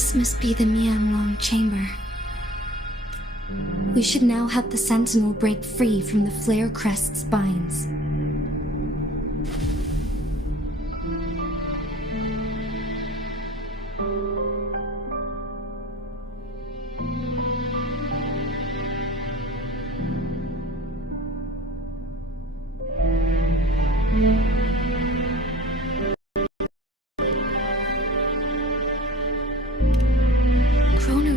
This must be the MEOWW chamber. We should now help the Sentinel break free from the flare crest's binds.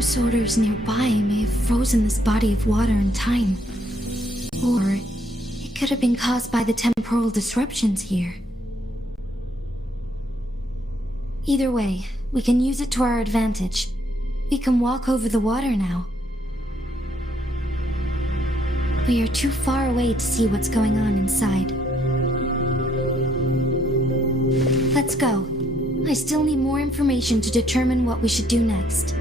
Sorters nearby may have frozen this body of water in time. Or it could have been caused by the temporal disruptions here. Either way, we can use it to our advantage. We can walk over the water now. We are too far away to see what's going on inside. Let's go. I still need more information to determine what we should do next.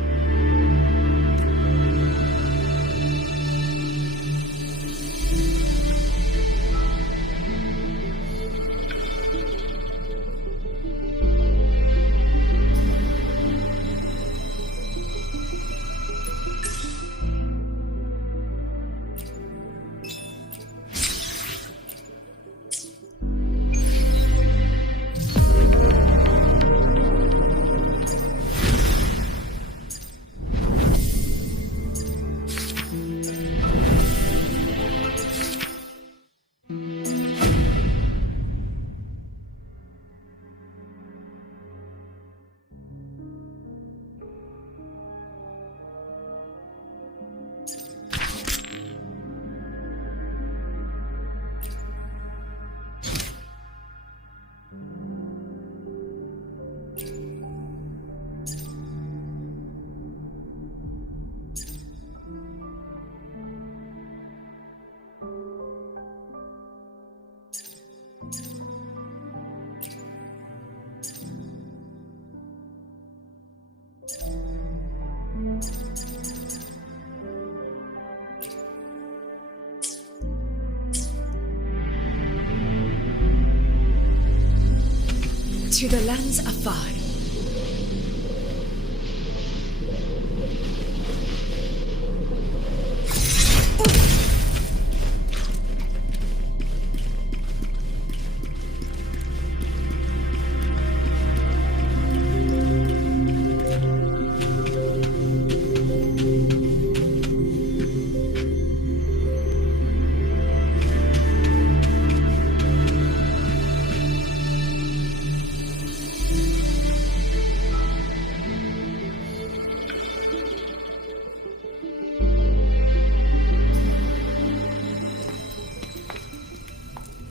To the lands afar.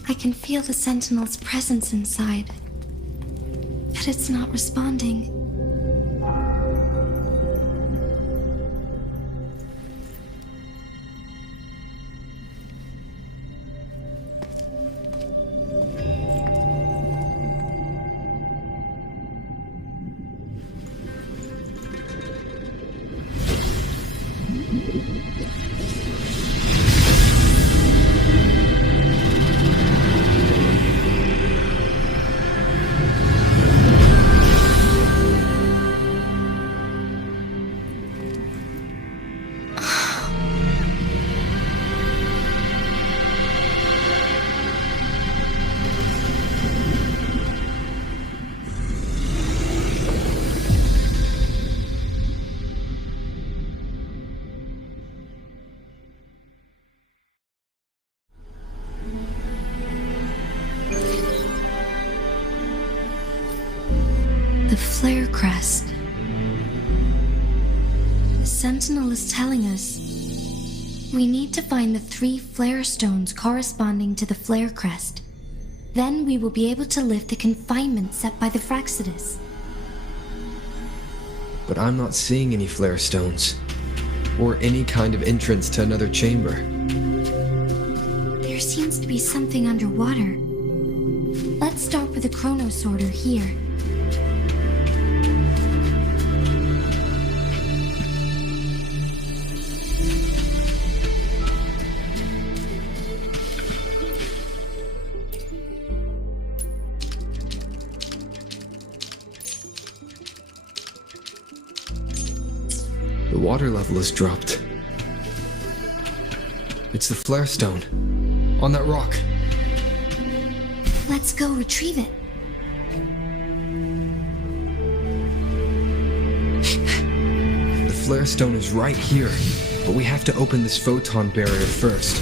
I can feel the Sentinel's presence inside, but it's not responding. The flare crest. The Sentinel is telling us we need to find the 3 flare stones corresponding to the flare crest. Then we will be able to lift the confinement set by the Fraxidus. But I'm not seeing any flare stones, or any kind of entrance to another chamber. There seems to be something underwater. Let's start with the chrono sorter here. The water level has dropped. It's the flare stone. On that rock. Let's go retrieve it. The flare stone is right here, but we have to open this photon barrier first.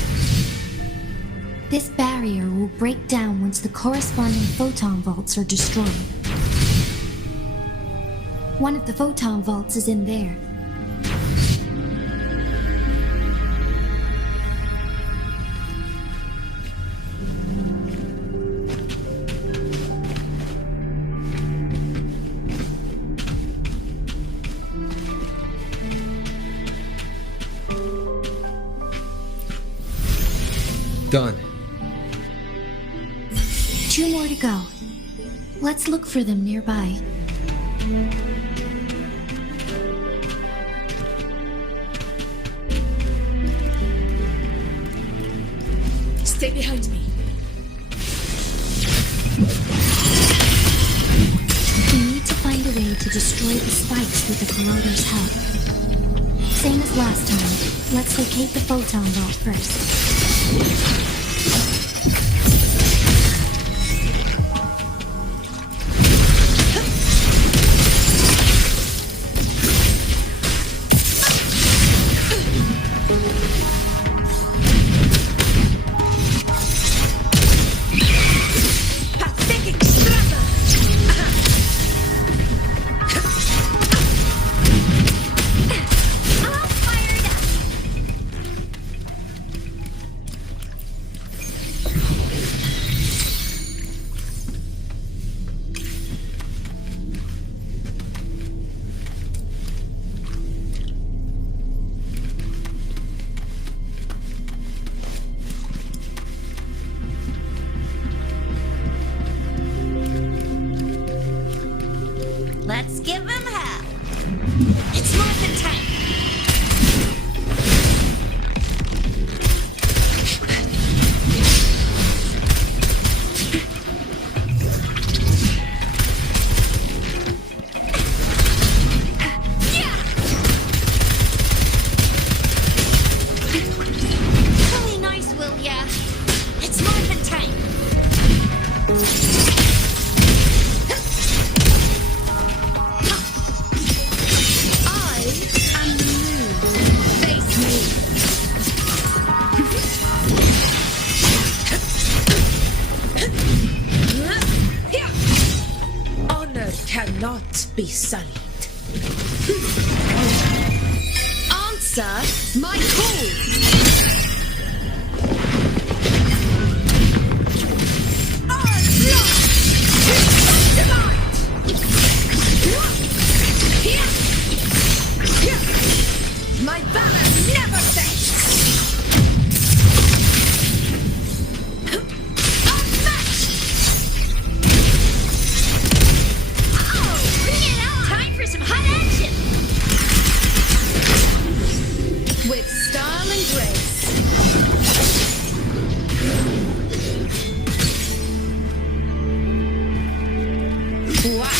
This barrier will break down once the corresponding photon vaults are destroyed. One of the photon vaults is in there. Done. 2 more to go. Let's look for them nearby. Stay behind me. We need to find a way to destroy the spikes with the corroder's help. Same as last time. Let's locate the photon vault first. Let's give him hell. It's morphin' time. Really nice, will ya? It's morphin' time. Cannot be sullied. Answer my call. My balance never fails. Time for some hot action. With style and grace. Wow.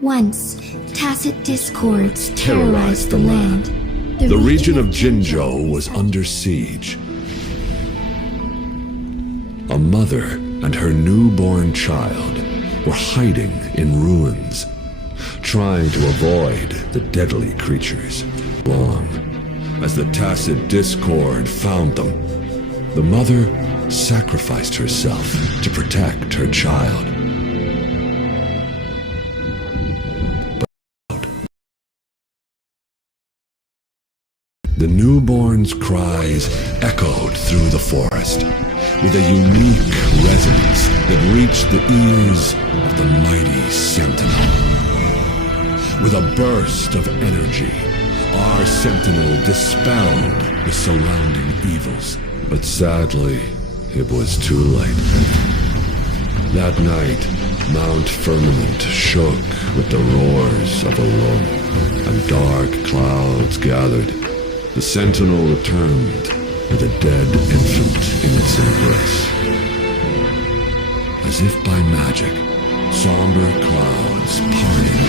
Once, tacit discords terrorized the land. The region of Jinzhou was under siege. A mother and her newborn child were hiding in ruins, trying to avoid the deadly creatures. Long as the tacit discord found them, the mother sacrificed herself to protect her child. The newborn's cries echoed through the forest with a unique resonance that reached the ears of the mighty sentinel. With a burst of energy, our sentinel dispelled the surrounding evils. But sadly, it was too late. That night, Mount Firmament shook with the roars of a lull, and dark clouds gathered. The sentinel returned with a dead infant in its embrace. As if by magic, somber clouds parted,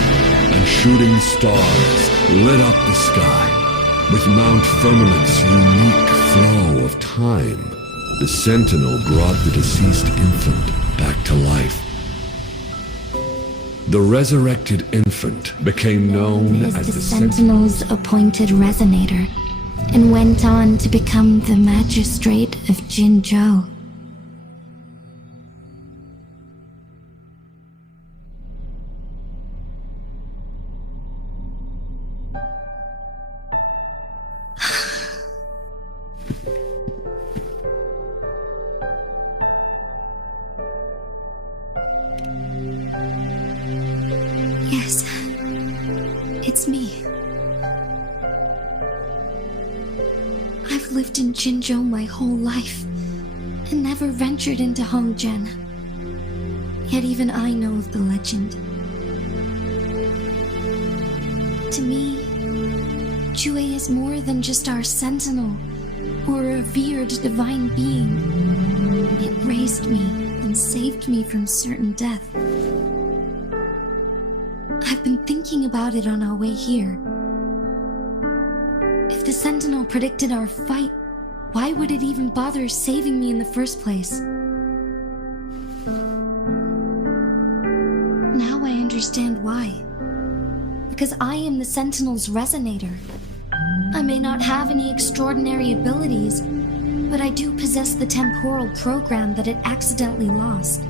and shooting stars lit up the sky. With Mount Firmament's unique flow of time, the sentinel brought the deceased infant back to life. The resurrected infant became known as the Sentinel's appointed resonator, and went on to become the magistrate of Jinzhou. Yes, it's me. I've lived in Jinzhou my whole life, and never ventured into Hongzhen. Yet even I know of the legend. To me, Jue is more than just our sentinel, or a revered divine being. It raised me and saved me from certain death. I've been thinking about it on our way here. If the Sentinel predicted our fight, why would it even bother saving me in the first place? Now I understand why. Because I am the Sentinel's resonator. I may not have any extraordinary abilities, but I do possess the temporal program that it accidentally lost.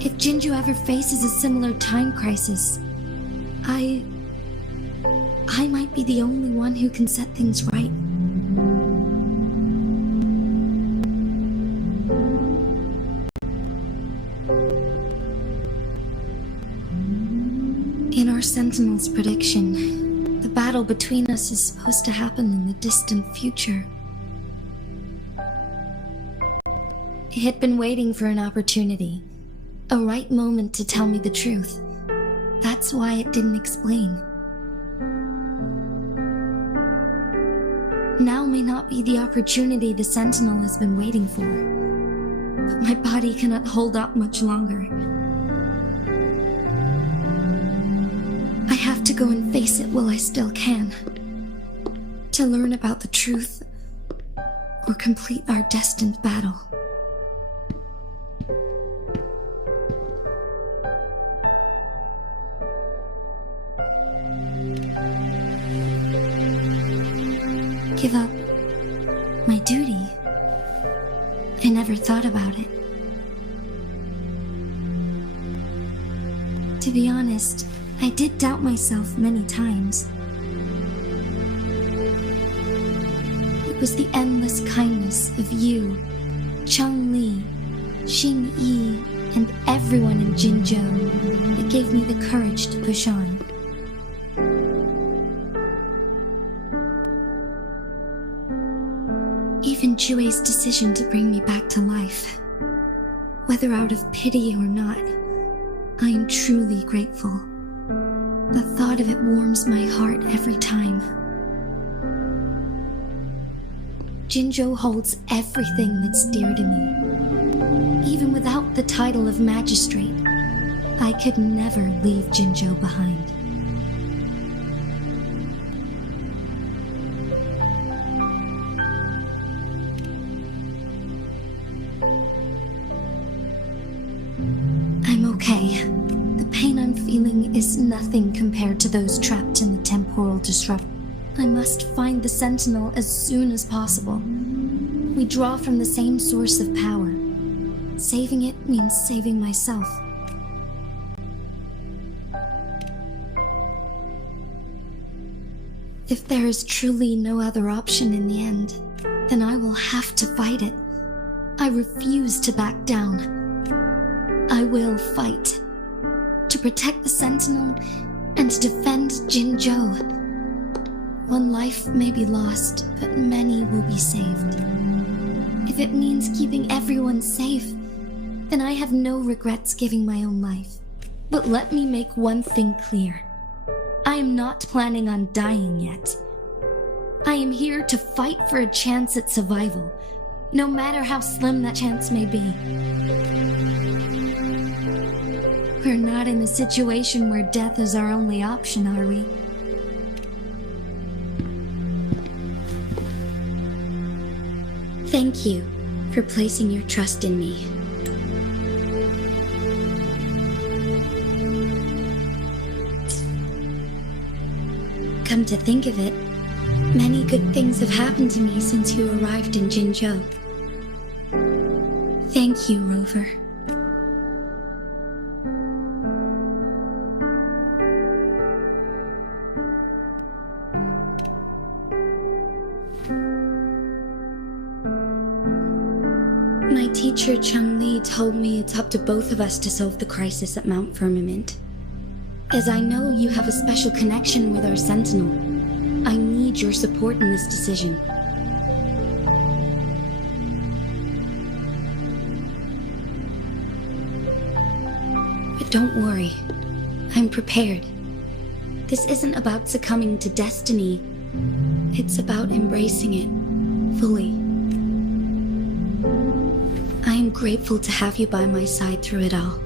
If Jinzhou ever faces a similar time crisis, I might be the only one who can set things right. In our Sentinel's prediction, the battle between us is supposed to happen in the distant future. It had been waiting for an opportunity, a right moment to tell me the truth. That's why it didn't explain. Now may not be the opportunity the Sentinel has been waiting for, but my body cannot hold up much longer. I have to go and face it while I still can, to learn about the truth, or complete our destined battle. Give up my duty? I never thought about it. To be honest, I did doubt myself many times. It was the endless kindness of you, Cheng Li, Xing Yi, and everyone in Jinzhou that gave me the courage to push on. Even Jue's decision to bring me back to life, whether out of pity or not, I am truly grateful. The thought of it warms my heart every time. Jinzhou holds everything that's dear to me. Even without the title of magistrate, I could never leave Jinzhou behind. I'm okay. The pain I'm feeling is nothing compared to those trapped in the temporal disruption. I must find the Sentinel as soon as possible. We draw from the same source of power. Saving it means saving myself. If there is truly no other option in the end, then I will have to fight it. I refuse to back down. I will fight to protect the Sentinel, and to defend Jinzhou. One life may be lost, but many will be saved. If it means keeping everyone safe, then I have no regrets giving my own life. But let me make one thing clear. I am not planning on dying yet. I am here to fight for a chance at survival, no matter how slim that chance may be. We're not in a situation where death is our only option, are we? Thank you for placing your trust in me. Come to think of it, many good things have happened to me since you arrived in Jinzhou. Thank you, Rover. My teacher Chun-Li told me it's up to both of us to solve the crisis at Mount Firmament. As I know you have a special connection with our Sentinel, I need your support in this decision. But don't worry, I'm prepared. This isn't about succumbing to destiny, it's about embracing it fully. I am grateful to have you by my side through it all.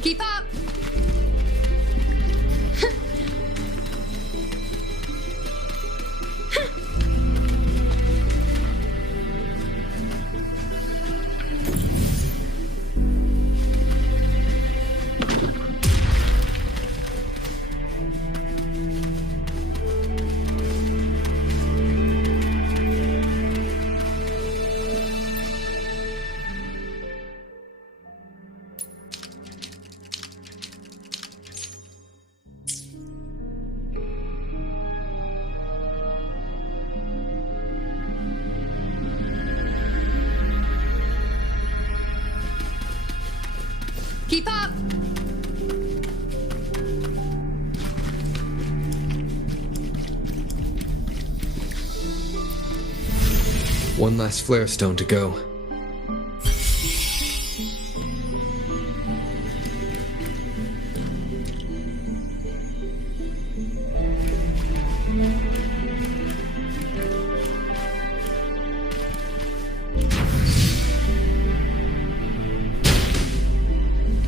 Keep up! Keep up! One last flare stone to go.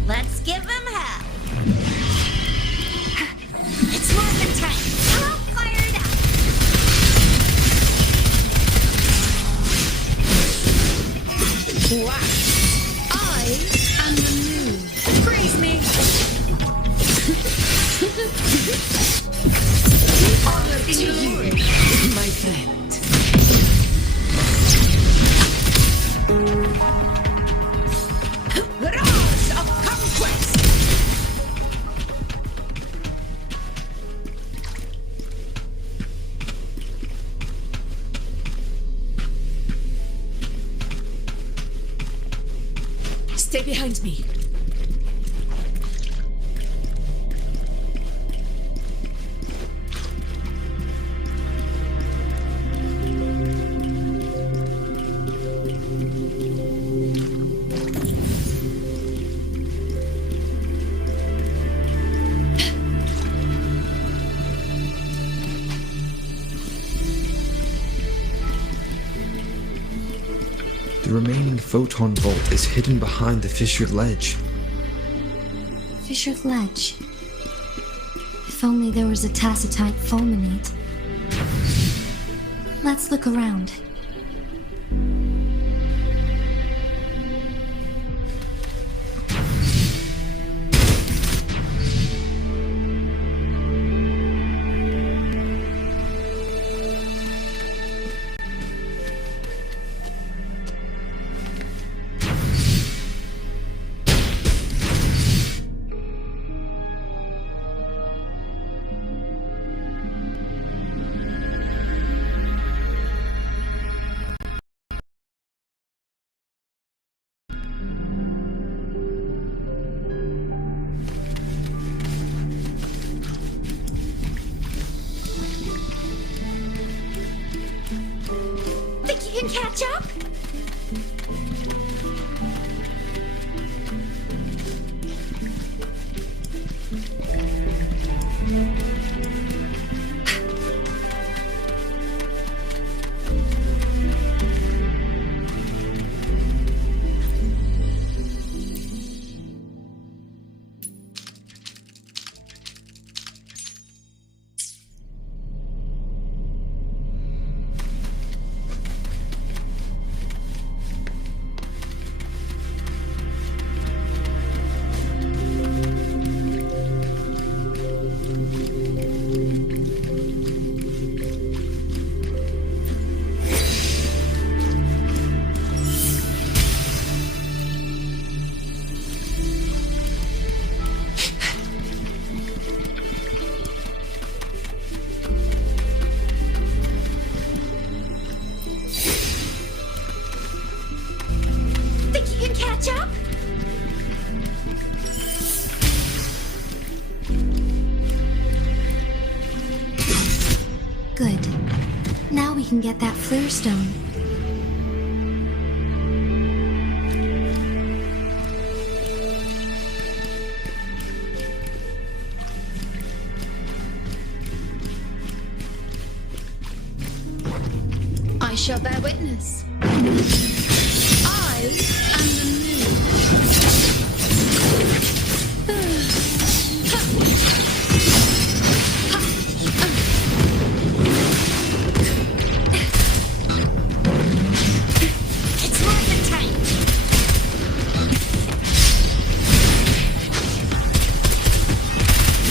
Let's give him hell. It's more than time. I'll fire it up. Wow! I am the moon. Praise me! Honor to you, my friend. Roars of conquest! Stay behind me. The remaining photon vault is hidden behind the fissured ledge. Fissured ledge. If only there was a tacitite fulminate. Let's look around. can catch up? Good. Now we can get that flare stone. I shall bear witness. I am the moon. It's more than time.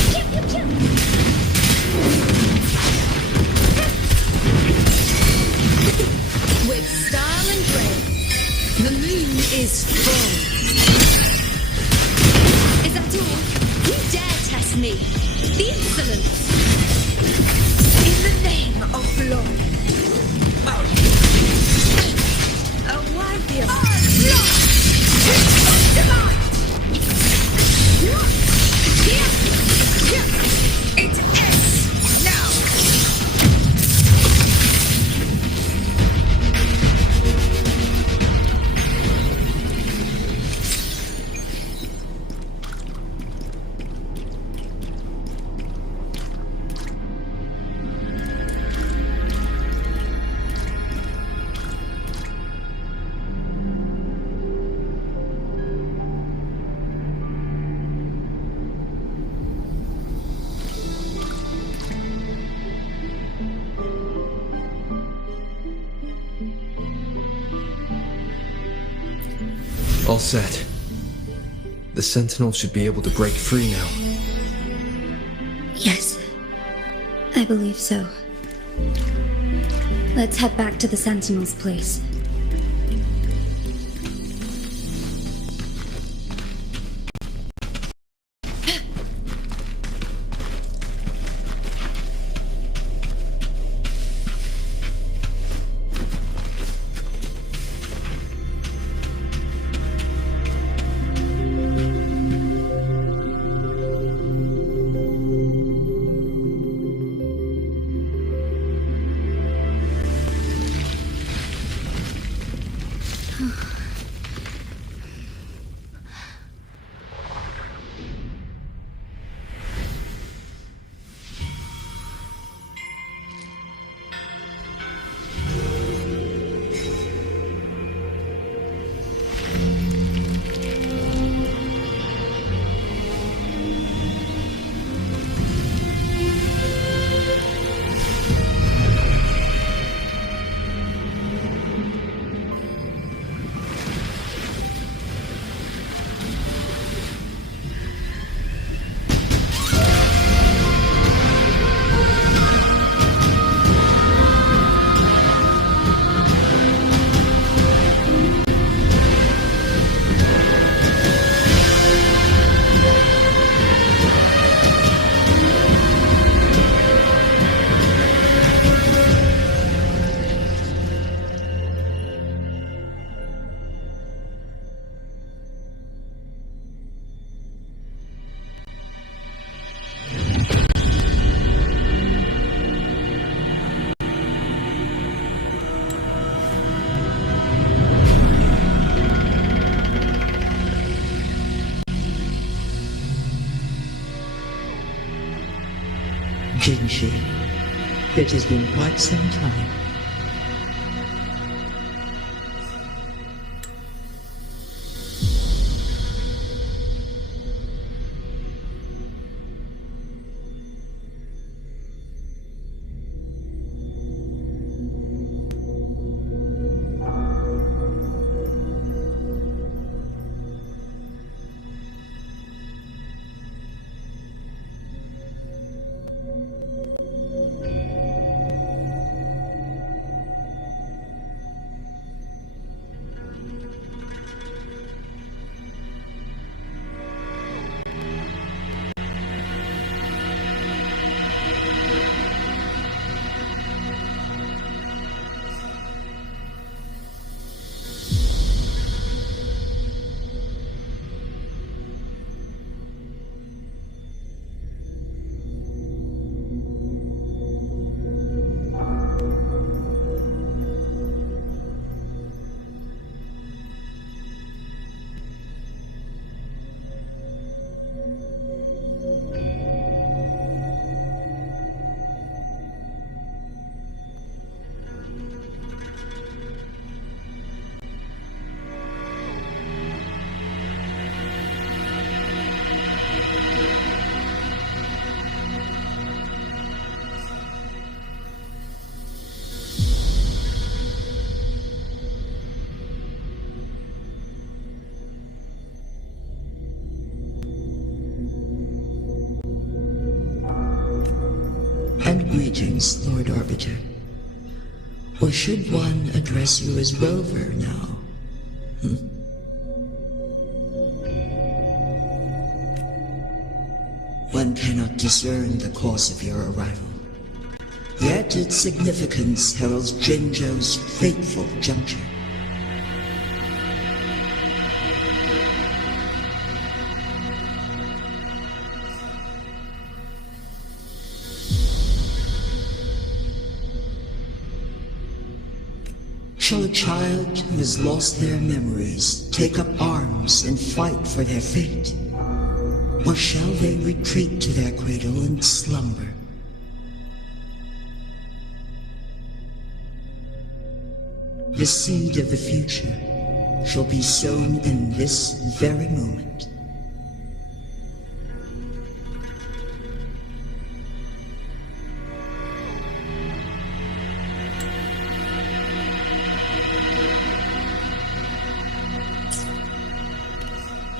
Pew, pew, pew. With style and grace, the moon is full. Is that all? You dare test me? The insolence! In the name of blood. A worthy of it ends now! All set. The Sentinel should be able to break free now. Yes, I believe so. Let's head back to the Sentinel's place. Jinzhou, it has been quite some time. Greetings, Lord Arbiter. Or should one address you as Rover now? One cannot discern the cause of your arrival. Yet its significance heralds Jinzhou's fateful juncture. Shall a child who has lost their memories take up arms and fight for their fate? Or shall they retreat to their cradle and slumber? The seed of the future shall be sown in this very moment.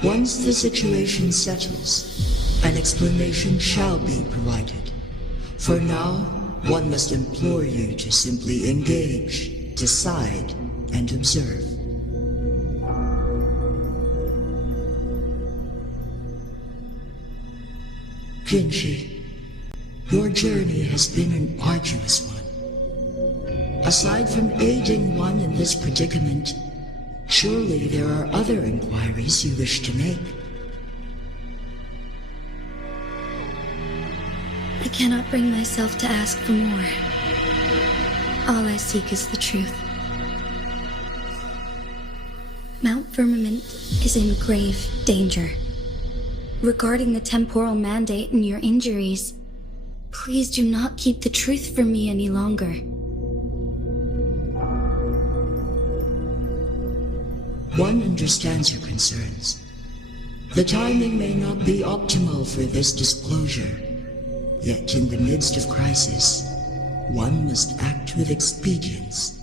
Once the situation settles, an explanation shall be provided. For now, one must implore you to simply engage, decide, and observe. Jinzhou, your journey has been an arduous one. Aside from aiding one in this predicament, surely there are other inquiries you wish to make. I cannot bring myself to ask for more. All I seek is the truth. Mount Firmament is in grave danger. Regarding the temporal mandate and your injuries, please do not keep the truth from me any longer. One understands your concerns. The timing may not be optimal for this disclosure, yet in the midst of crisis, one must act with expedience.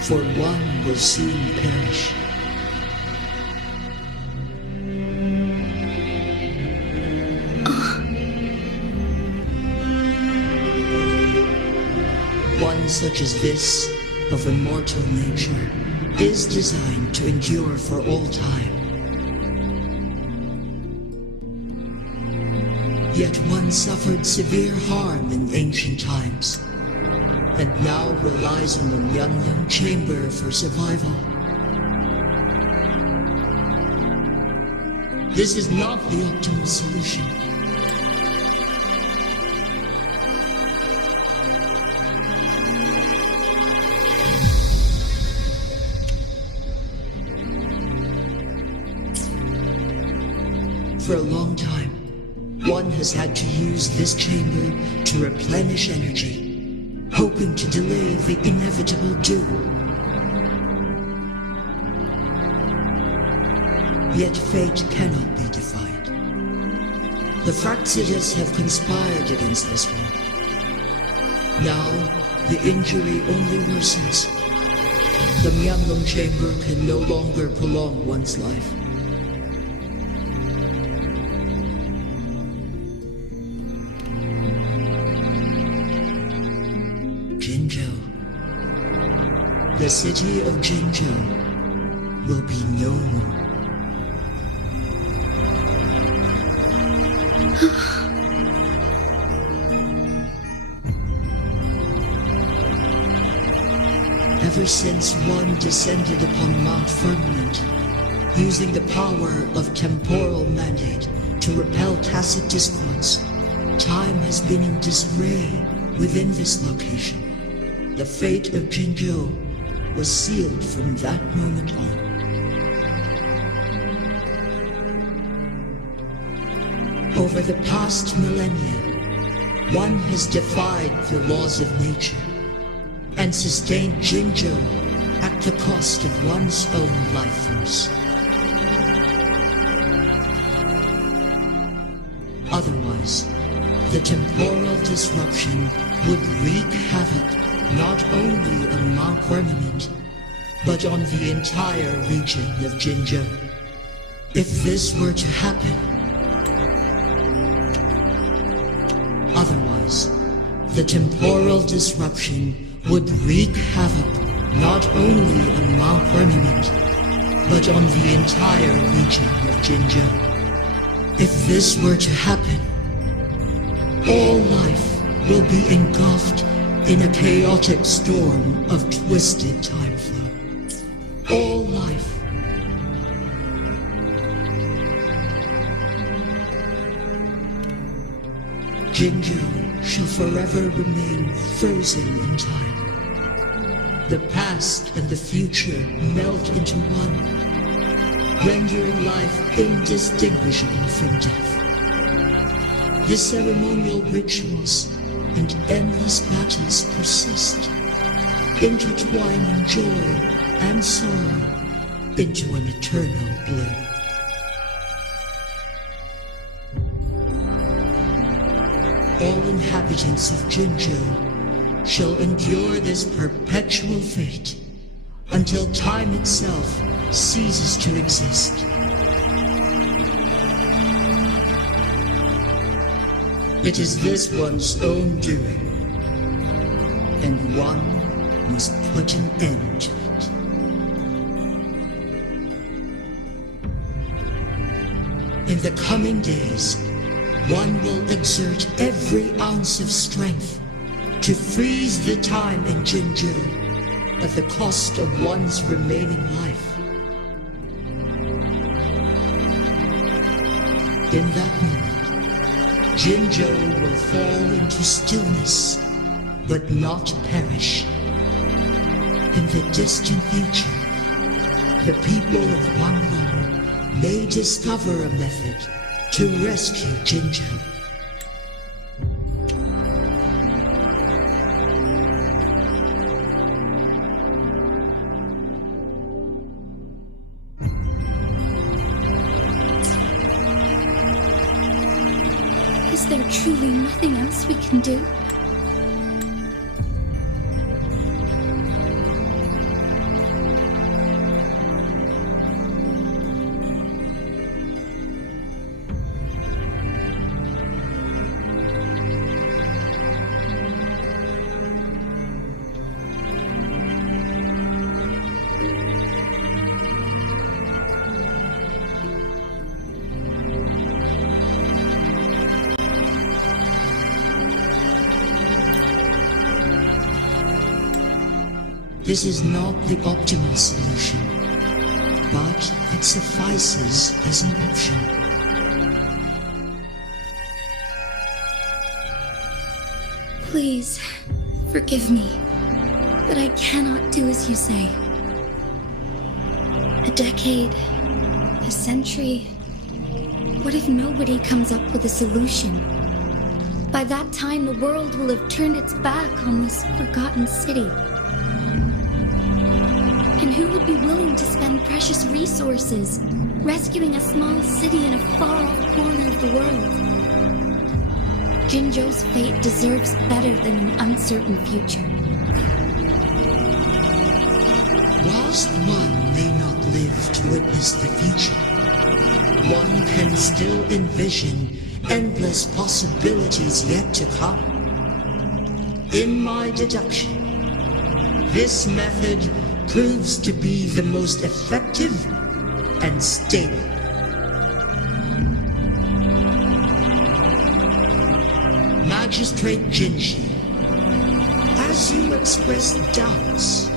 For one will soon perish. One such as this, of immortal nature, is designed to endure for all time. Yet one suffered severe harm in ancient times, and now relies on the unknown chamber for survival. This is not the optimal solution. For a long time, one has had to use this chamber to replenish energy, hoping to delay the inevitable doom. Yet fate cannot be defied. The Fraxidas have conspired against this one. Now, the injury only worsens. The MEOWW chamber can no longer prolong one's life. Jinzhou. The city of Jinzhou will be no more. Ever since one descended upon Mount Firmament, using the power of temporal mandate to repel tacit discords, time has been in disarray within this location. The fate of Jinzhou was sealed from that moment on. Over the past millennia, one has defied the laws of nature and sustained Jinzhou at the cost of one's own life force. Otherwise, the temporal disruption would wreak havoc not only on Mount Firmament, but on the entire region of Jinzhou. If this were to happen, otherwise, the temporal disruption would wreak havoc not only on Mount Firmament, but on the entire region of Jinzhou. If this were to happen, all life will be engulfed in a chaotic storm of twisted time flow. All life. Jinzhou shall forever remain frozen in time. The past and the future melt into one, rendering life indistinguishable from death. The ceremonial rituals and endless battles persist, intertwining joy and sorrow into an eternal blur. All inhabitants of Jinzhou shall endure this perpetual fate until time itself ceases to exist. It is this one's own doing, and one must put an end to it. In the coming days, one will exert every ounce of strength to freeze the time in Jinzhou at the cost of one's remaining life. In that moment, Jinzhou will fall into stillness, but not perish. In the distant future, the people of MEOWW may discover a method to rescue Jinzhou. Is there truly nothing else we can do? This is not the optimal solution, but it suffices as an option. Please, forgive me, but I cannot do as you say. A decade, a century, What if nobody comes up with a solution? By that time, the world will have turned its back on this forgotten city. And who would be willing to spend precious resources rescuing a small city in a far-off corner of the world? Jinzhou's fate deserves better than an uncertain future. Whilst one may not live to witness the future, one can still envision endless possibilities yet to come. In my deduction, this method proves to be the most effective and stable. Magistrate Jinzhou, as you express doubts,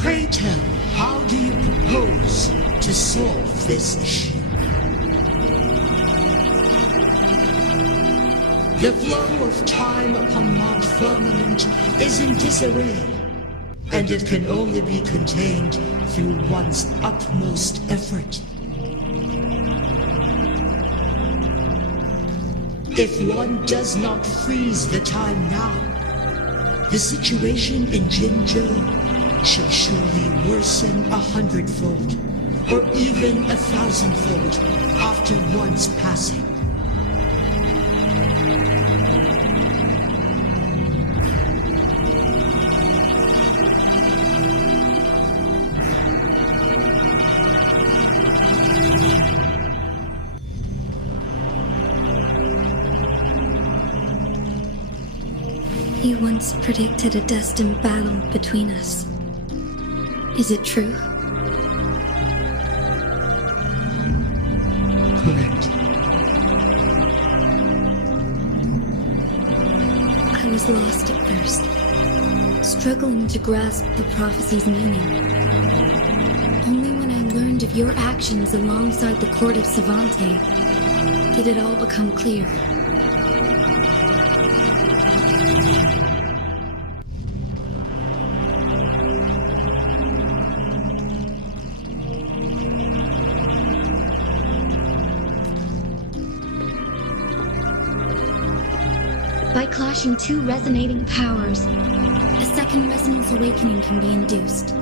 pray tell, how do you propose to solve this issue? The flow of time upon Mount Firmament is in disarray, and it can only be contained through one's utmost effort. If one does not freeze the time now, the situation in Jinzhou shall surely worsen 100-fold, or even 1,000-fold after one's passing. You once predicted a destined battle between us. Is it true? Correct. I was lost at first, struggling to grasp the prophecy's meaning. Only when I learned of your actions alongside the court of Savante did it all become clear. By clashing two resonating powers, a second resonance awakening can be induced.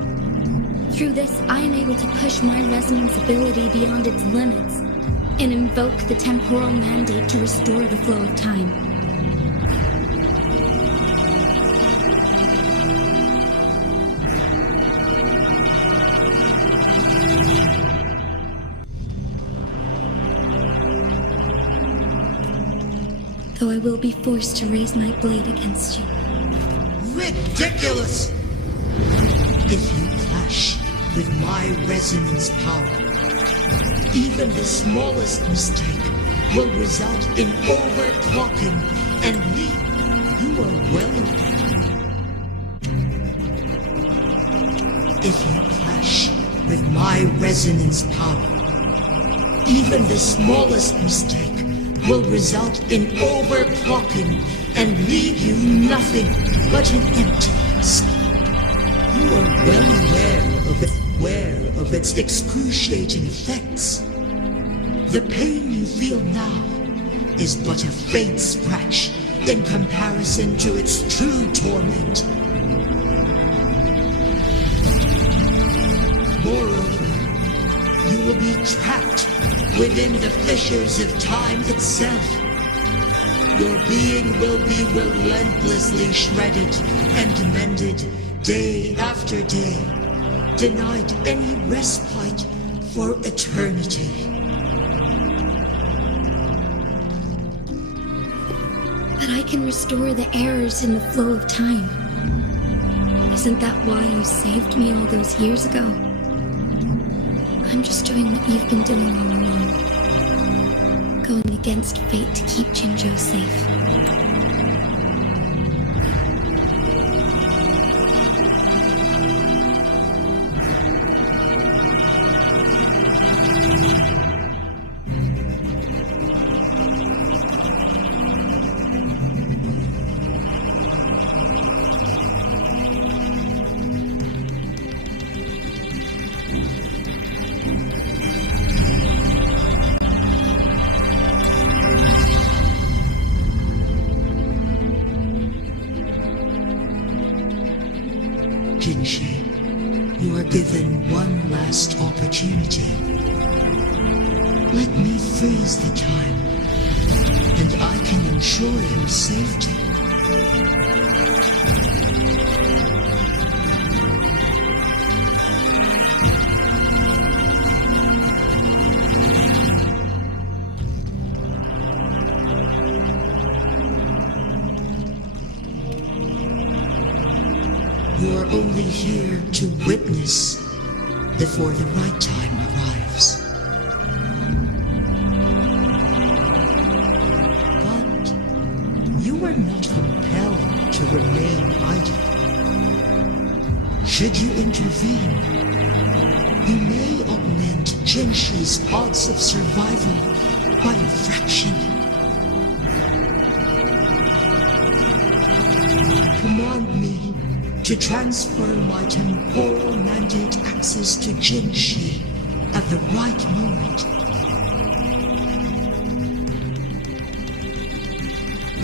Through this, I am able to push my resonance ability beyond its limits and invoke the temporal mandate to restore the flow of time. Though I will be forced to raise my blade against you. Ridiculous! If you clash with my resonance power, even the smallest mistake will result in overclocking and you are well aware. If you clash with my resonance power, even the smallest mistake will result in overclocking and leave you nothing but an empty husk. You are well aware of its excruciating effects. The pain you feel now is but a faint scratch in comparison to its true torment. Moreover, you will be trapped within the fissures of time itself. Your being will be relentlessly shredded and mended day after day, denied any respite for eternity. But I can restore the errors in the flow of time. Isn't that why you saved me all those years ago? I'm just doing what you've been doing all along. Going against fate to keep Jinzhou safe. Jinzhou, you are given one last opportunity. Let me freeze the time, and I can ensure your safety. You are only here to witness before the right time arrives. But you are not compelled to remain idle. Should you intervene, you may augment Jinzhou's odds of survival by a fraction. Command me to transfer my temporal mandate access to Jinzhou at the right moment.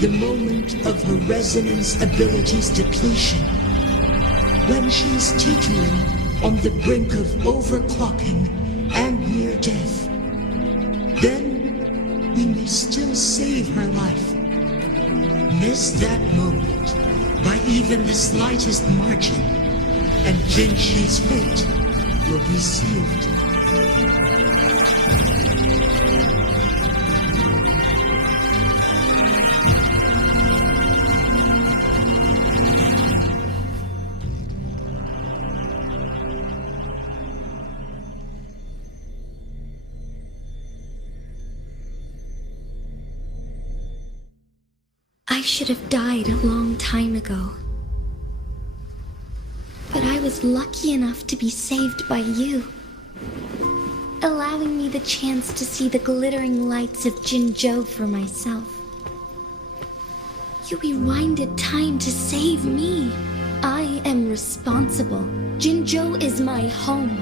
The moment of her resonance abilities depletion, when she is teetering on the brink of overclocking and near death. Then we may still save her life. Miss that moment by even the slightest margin, and Jinzhou's fate will be sealed. I should have died a long time ago. But I was lucky enough to be saved by you, allowing me the chance to see the glittering lights of Jinzhou for myself. You rewinded time to save me. I am responsible. Jinzhou is my home.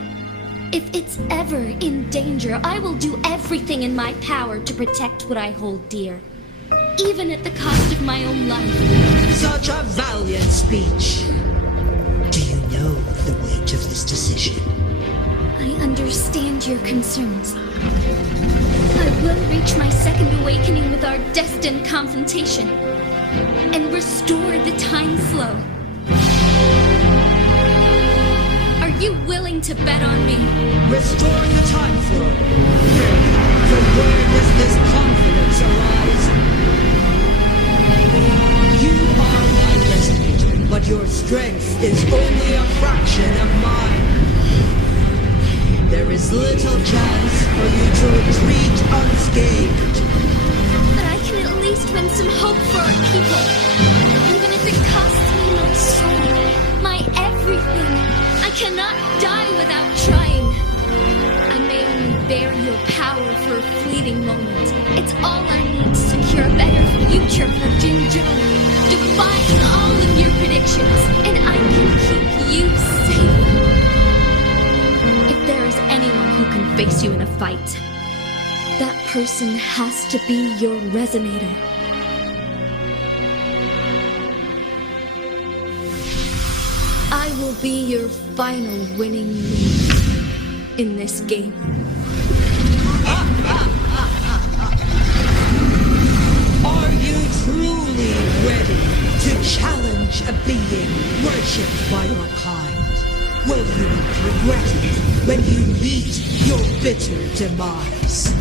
If it's ever in danger, I will do everything in my power to protect what I hold dear, even at the cost of my own life. Such a valiant speech. Do you know the weight of this decision? I understand your concerns. I will reach my second awakening with our destined confrontation and restore the time flow. Are you willing to bet on me? Restore the time flow. From where does this confidence arise? You are my resonator, but your strength is only a fraction of mine. There is little chance for you to retreat unscathed. But I can at least win some hope for our people, even if it costs me my soul, my everything. I cannot die without trying. I may only bear your power for a fleeting moment. It's all I need to secure a better future for Jinzhou. Defying all of your predictions, and I can keep you safe. If there is anyone who can face you in a fight, that person has to be your resonator. I will be your final winning move in this game. Are you truly ready to challenge a being worshipped by your kind? Will you regret it when you meet your bitter demise?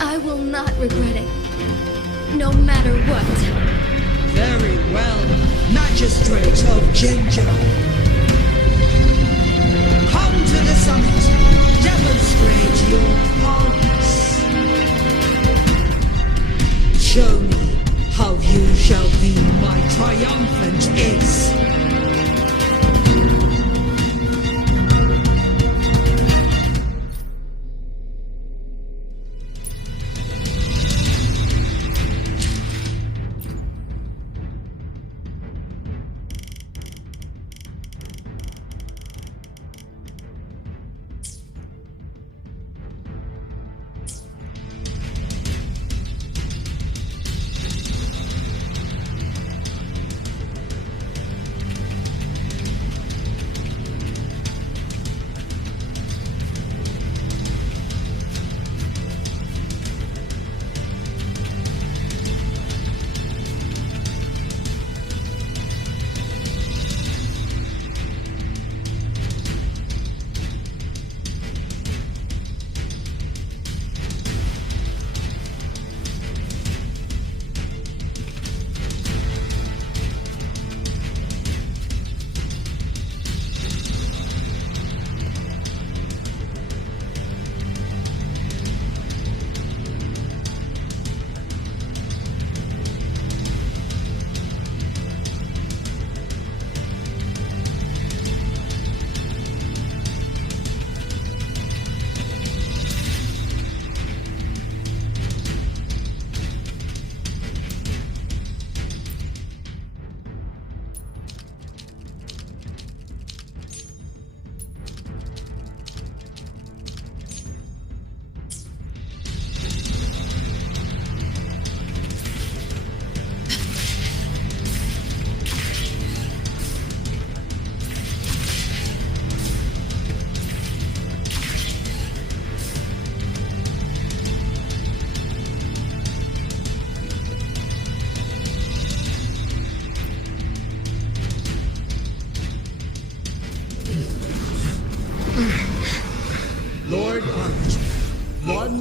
I will not regret it, no matter what. Very well, Magistrate of Jinzhou. Come to the summit. Demonstrate your prowess. Show me how you shall be my triumphant ace.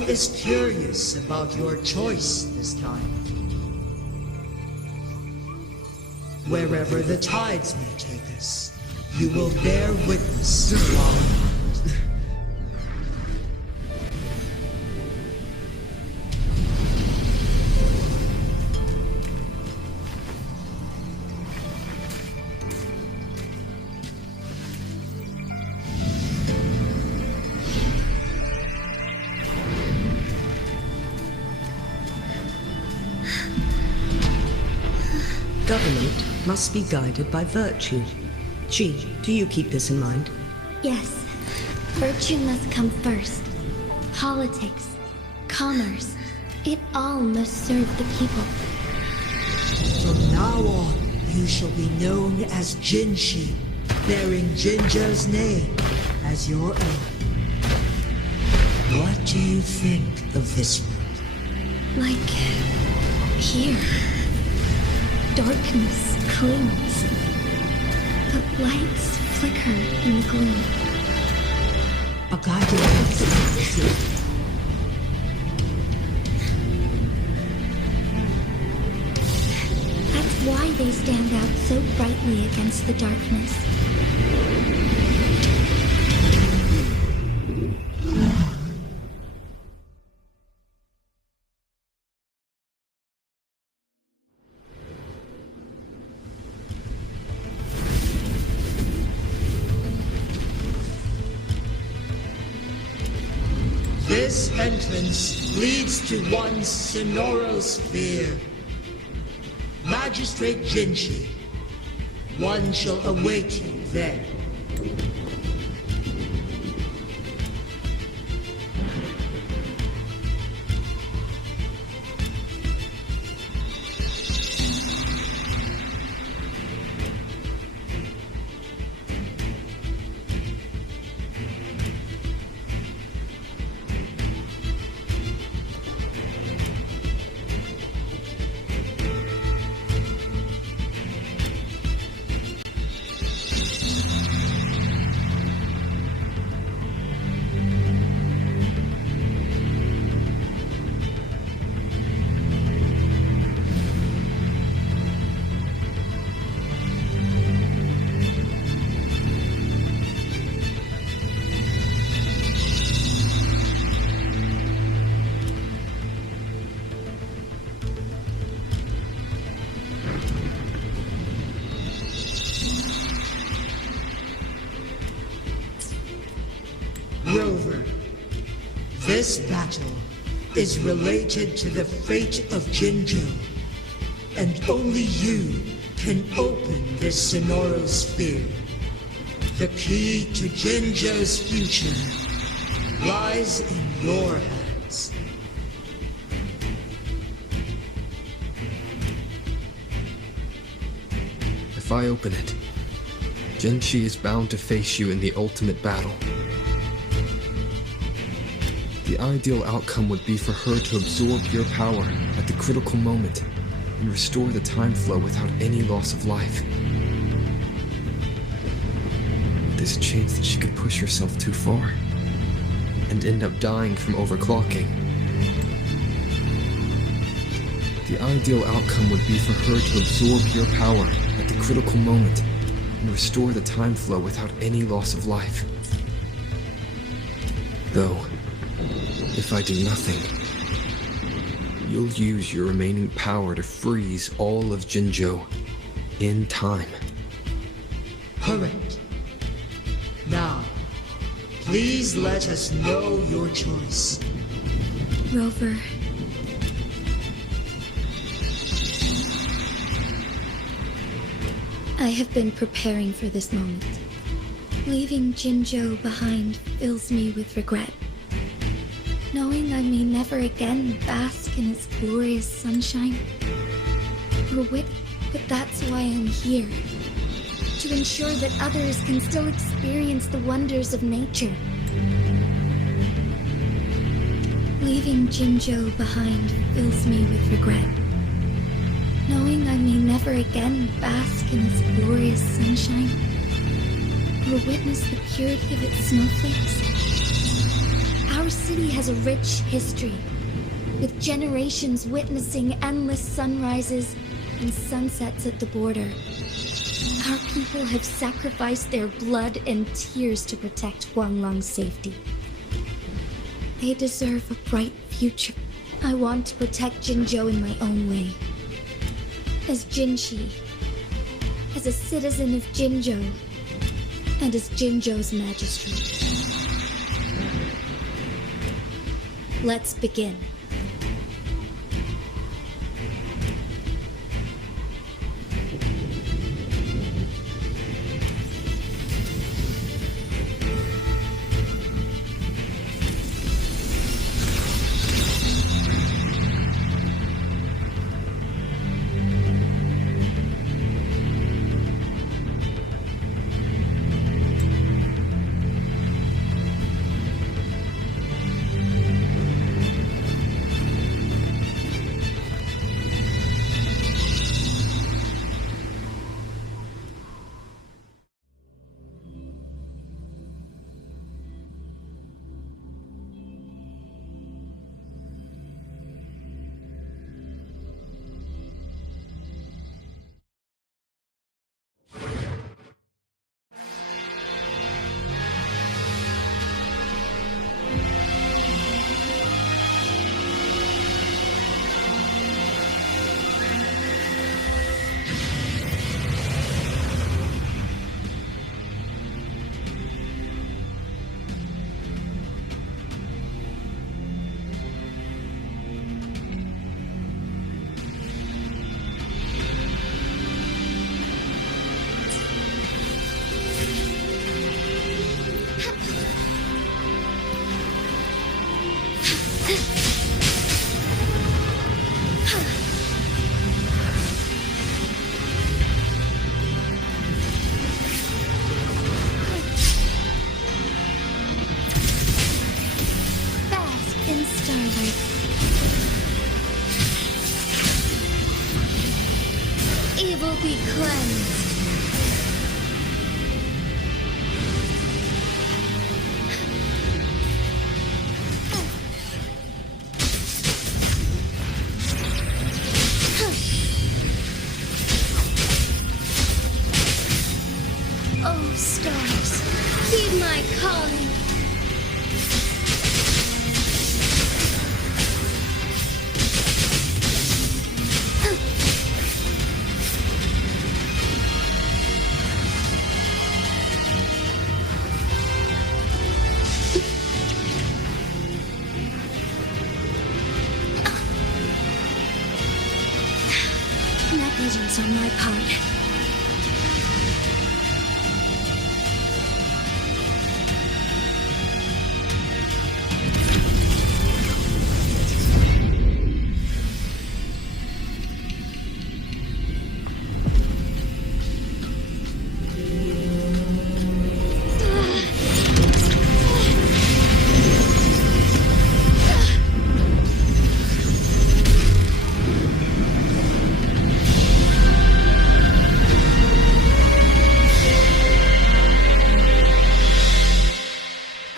is curious about your choice this time. Wherever the tides may take us, you will bear witness to our end. Government must be guided by virtue. Ji, do you keep this in mind? Yes, virtue must come first. Politics, commerce, it all must serve the people. From now on, you shall be known as Jinzhou, bearing Jinzhou's name as your own. What do you think of this world? Like here. Darkness clings, but lights flicker in the gloom. A guiding light is here. That's why they stand out so brightly against the darkness. This entrance leads to one Sonoro sphere. Magistrate Jinzhou, one shall await you there. Rover, this battle is related to the fate of Jinzhou, and only you can open this Sonoro sphere. The key to Jinzhou's future lies in your hands. If I open it, Jinzhou is bound to face you in the ultimate battle. The ideal outcome would be for her to absorb your power at the critical moment and restore the time flow without any loss of life. There's a chance that she could push herself too far and end up dying from overclocking. The ideal outcome would be for her to absorb your power at the critical moment and restore the time flow without any loss of life. Though, if I do nothing, you'll use your remaining power to freeze all of Jinzhou in time. Correct. Now, please let us know your choice. Rover. I have been preparing for this moment. Leaving Jinzhou behind fills me with regret. Knowing I may never again bask in its glorious sunshine. But that's why I'm here. To ensure that others can still experience the wonders of nature. Leaving Jinzhou behind fills me with regret. Knowing I may never again bask in its glorious sunshine, or witness the purity of its snowflakes. Our city has a rich history, with generations witnessing endless sunrises and sunsets at the border. Our people have sacrificed their blood and tears to protect Huanglang's safety. They deserve a bright future. I want to protect Jinzhou in my own way. As Jinshi, as a citizen of Jinzhou, and as Jinzhou's magistrate. Let's begin. Evil be cleansed. Oh, stars, heed my calling. Negligence on my part.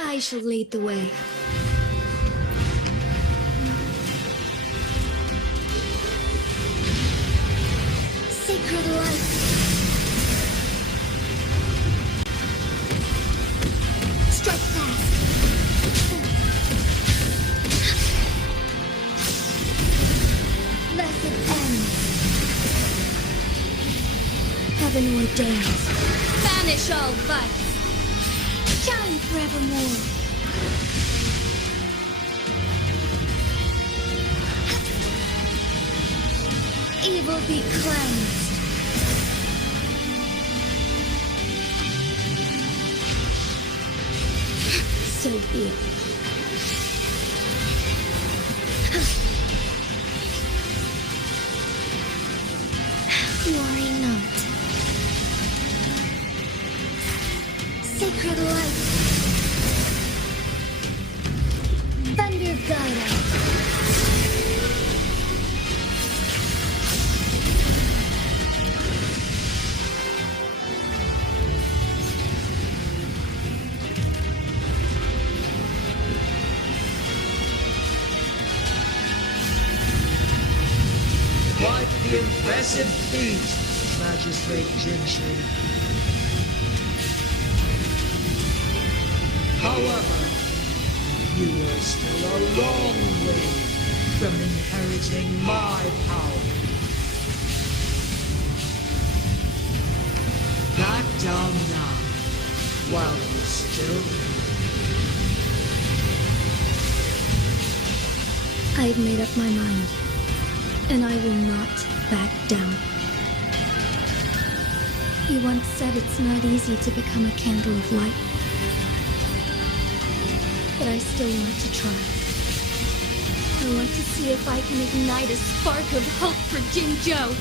I shall lead the way. Sacred light. Strike fast. Blessed end. Heaven ordains. Banish all vice. Shine forevermore. Evil be cleansed. So be it. Worry not. Sacred light. Thunder guide us. the impressive feat, Magistrate Jinzhou. However, you are still a long way from inheriting my power. Back down now, while you still can. I've made up my mind, and I will not back down. You once said it's not easy to become a candle of light. But I still want to try. I want to see if I can ignite a spark of hope for Jinzhou.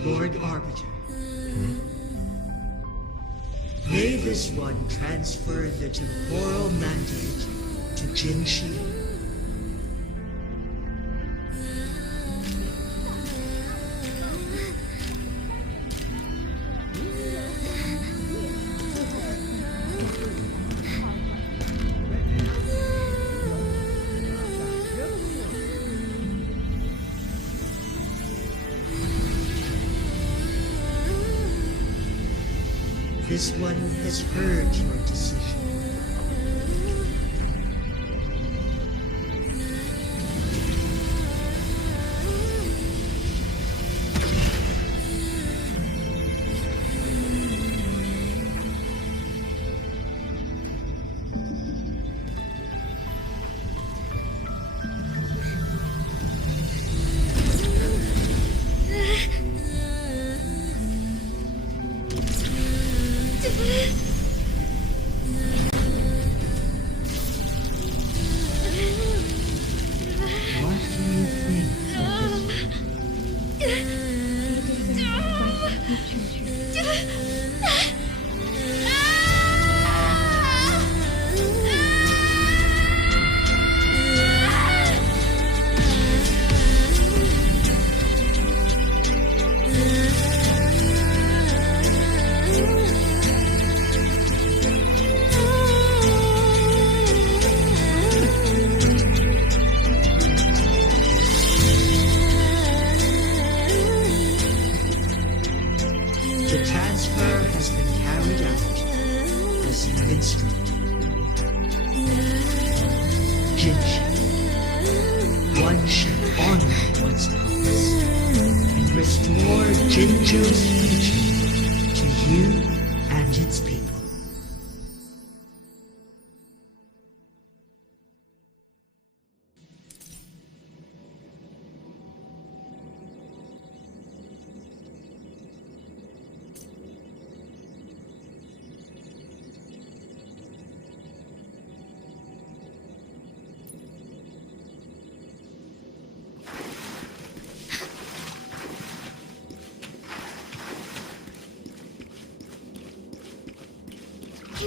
Lord Arbiter. May this one transfer the temporal mandate to Jinzhou. This one has heard your decision. The transfer has been carried out as you instructed. Jinzhou, one should honor one's purpose and restore Jinzhou's future to you and its people.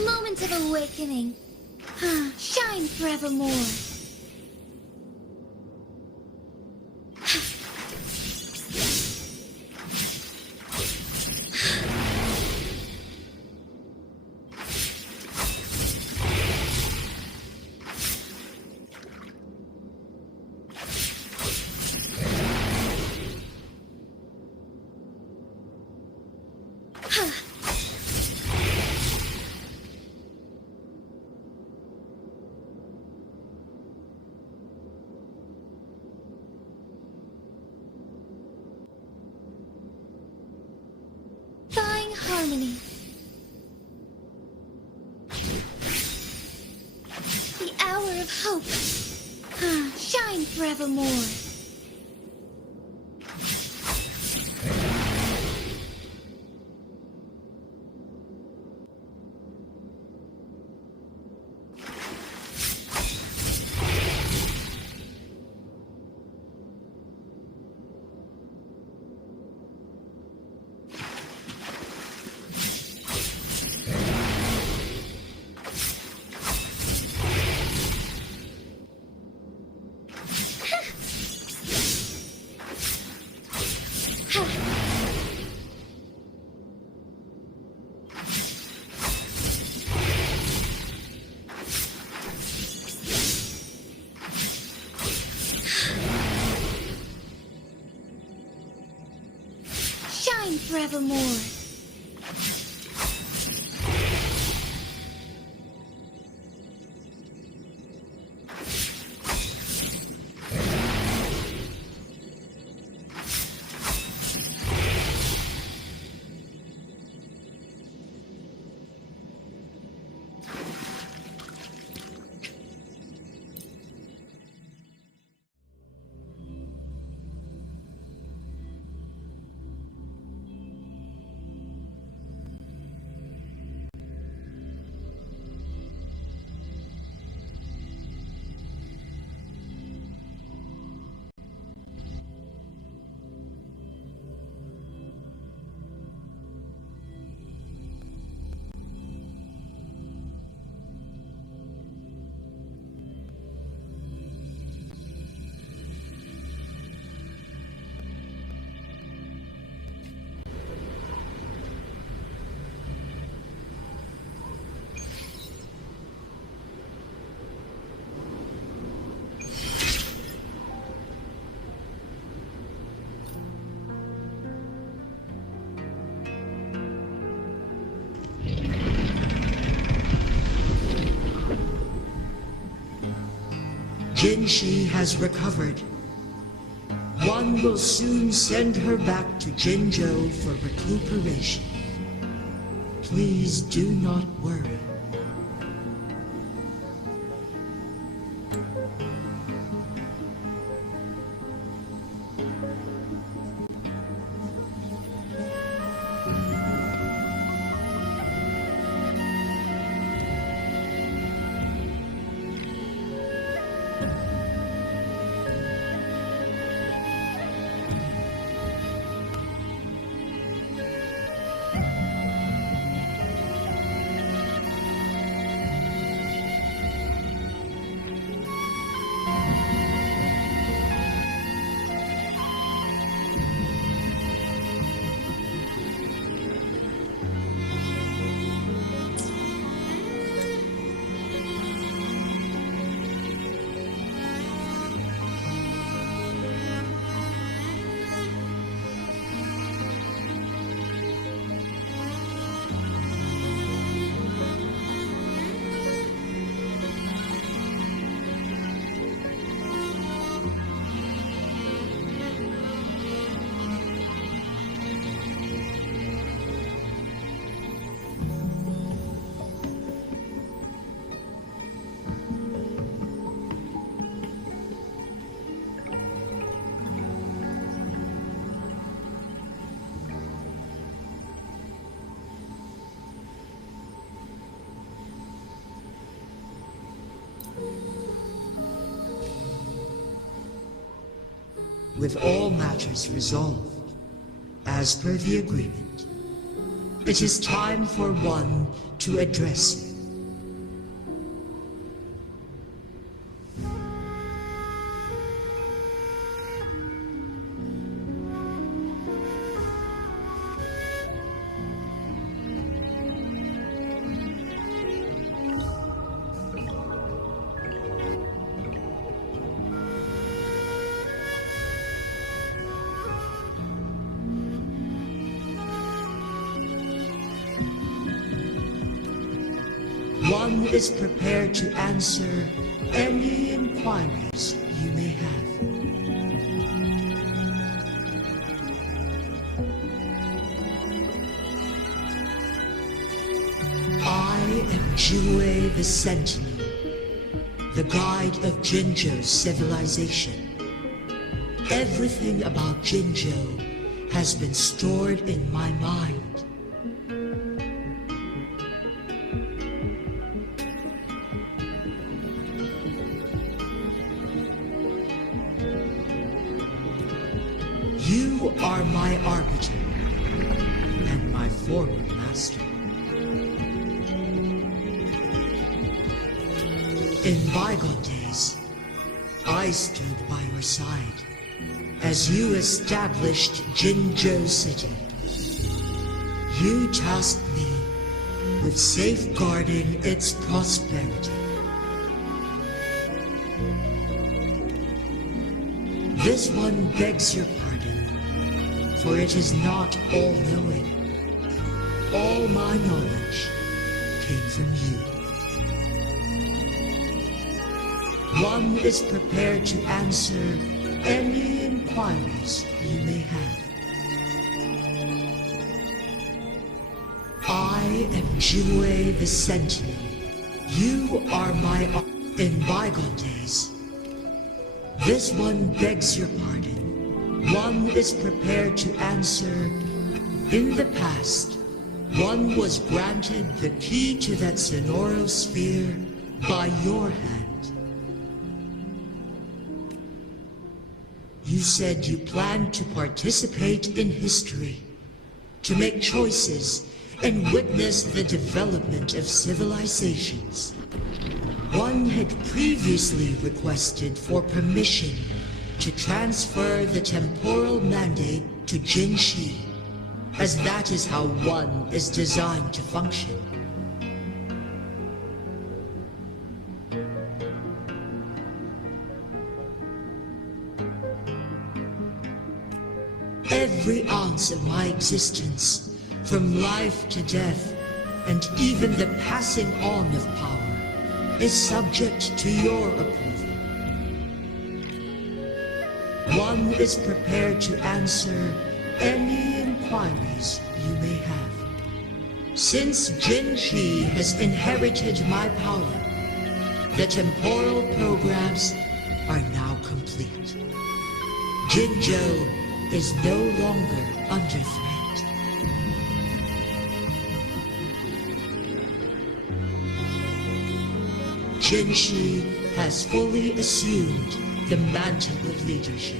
Moment of awakening. Shine forevermore. harmony. The hour of hope. Shine forevermore. Shine forevermore. Jinzhou has recovered. One will soon send her back to Jinzhou for recuperation. Please do not worry. With all matters resolved, as per the agreement, it is time for one to address you. One is prepared to answer any inquiries you may have. Jinzhou the Sentinel, the guide of Jinzhou's civilization. Everything about Jinzhou has been stored in my mind. You are my arbiter and my former master. In bygone days, I stood by your side as you established Jinzhou City. You tasked me with safeguarding its prosperity. This one begs your pardon, for it is not all-knowing. All my knowledge came from you. One is prepared to answer any inquiries you may have. I am Jinzhou the Sentinel. You are my... In bygone days, this one begs your pardon. One is prepared to answer. In the past, one was granted the key to that Sonoro sphere by your hand. You said you planned to participate in history, to make choices and witness the development of civilizations. One had previously requested for permission to transfer the temporal mandate to Jinzhou, as that is how one is designed to function. Every ounce of my existence, from life to death, and even the passing on of power, is subject to your approval. One is prepared to answer any inquiries you may have. Since Jinzhou has inherited my power, the temporal programs are now complete. Jinzhou is no longer under threat. Jinzhou has fully assumed the mantle of leadership.